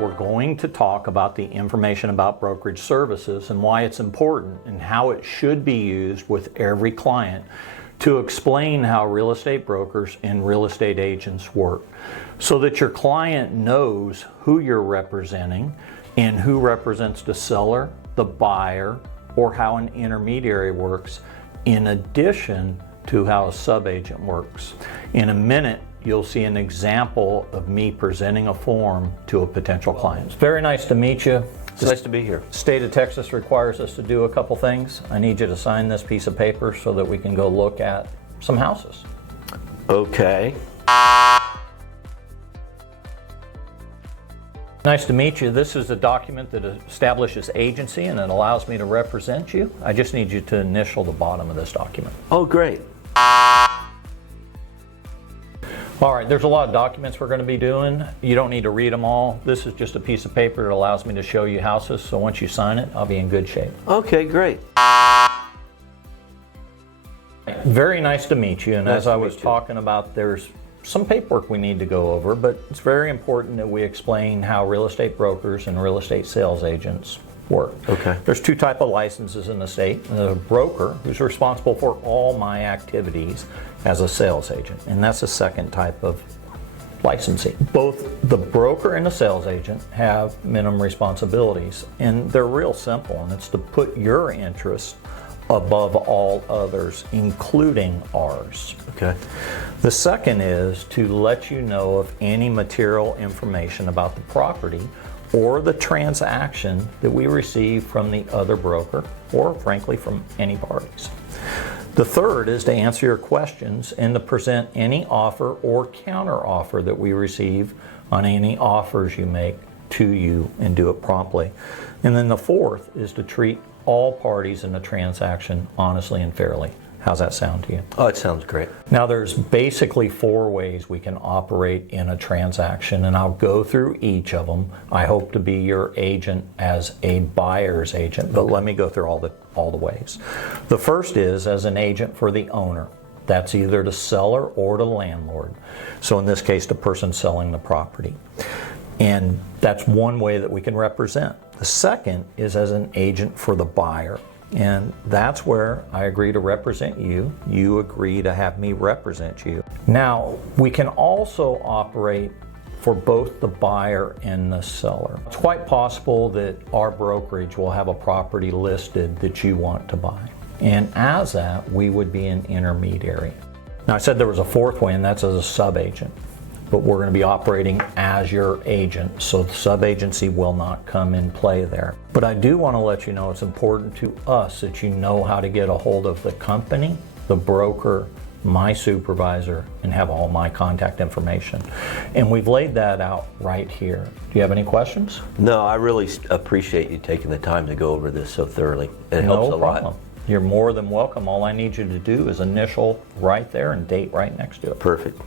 we're going to talk about the information about brokerage services and why it's important and how it should be used with every client to explain how real estate brokers and real estate agents work, so that your client knows who you're representing and who represents the seller, the buyer, or how an intermediary works, in addition to how a subagent works. In a minute, you'll see an example of me presenting a form to a potential client. It's very nice to meet you. It's nice to be here. State of Texas requires us to do a couple things. I need you to sign this piece of paper so that we can go look at some houses. Okay. Nice to meet you. This is a document that establishes agency and it allows me to represent you. I just need you to initial the bottom of this document. Oh, great. All right, there's a lot of documents we're going to be doing. You don't need to read them all. This is just a piece of paper that allows me to show you houses, so once you sign it, I'll be in good shape. Okay, great. Very nice to meet you, and Nice as I to was meet you. talking about, there's some paperwork we need to go over, but it's very important that we explain how real estate brokers and real estate sales agents work. Okay. There's two types of licenses in the state. The broker, who's responsible for all my activities as a sales agent, and that's the second type of licensing. Both the broker and the sales agent have minimum responsibilities, and they're real simple, and it's to put your interests above all others, including ours. Okay. The second is to let you know of any material information about the property or the transaction that we receive from the other broker, or frankly from any parties. The third is to answer your questions and to present any offer or counter offer that we receive on any offers you make to you, and do it promptly. And then the fourth is to treat all parties in the transaction honestly and fairly. How's that sound to you? Oh, it sounds great. Now there's basically 4 ways we can operate in a transaction, and I'll go through each of them. I hope to be your agent as a buyer's agent, but let me go through all the ways. The first is as an agent for the owner. That's either the seller or the landlord. So in this case, the person selling the property. And that's one way that we can represent. The second is as an agent for the buyer. And that's where I agree to represent you. You agree to have me represent you. Now, we can also operate for both the buyer and the seller. It's quite possible that our brokerage will have a property listed that you want to buy. And as that, we would be an intermediary. Now, I said there was a fourth way, and that's as a sub-agent. But we're going to be operating as your agent, so the sub-agency will not come in play there. But I do want to let you know it's important to us that you know how to get a hold of the company, the broker, my supervisor, and have all my contact information. And we've laid that out right here. Do you have any questions? No, I really appreciate you taking the time to go over this so thoroughly. It helps a lot. No problem. You're more than welcome. All I need you to do is initial right there and date right next to it. Perfect.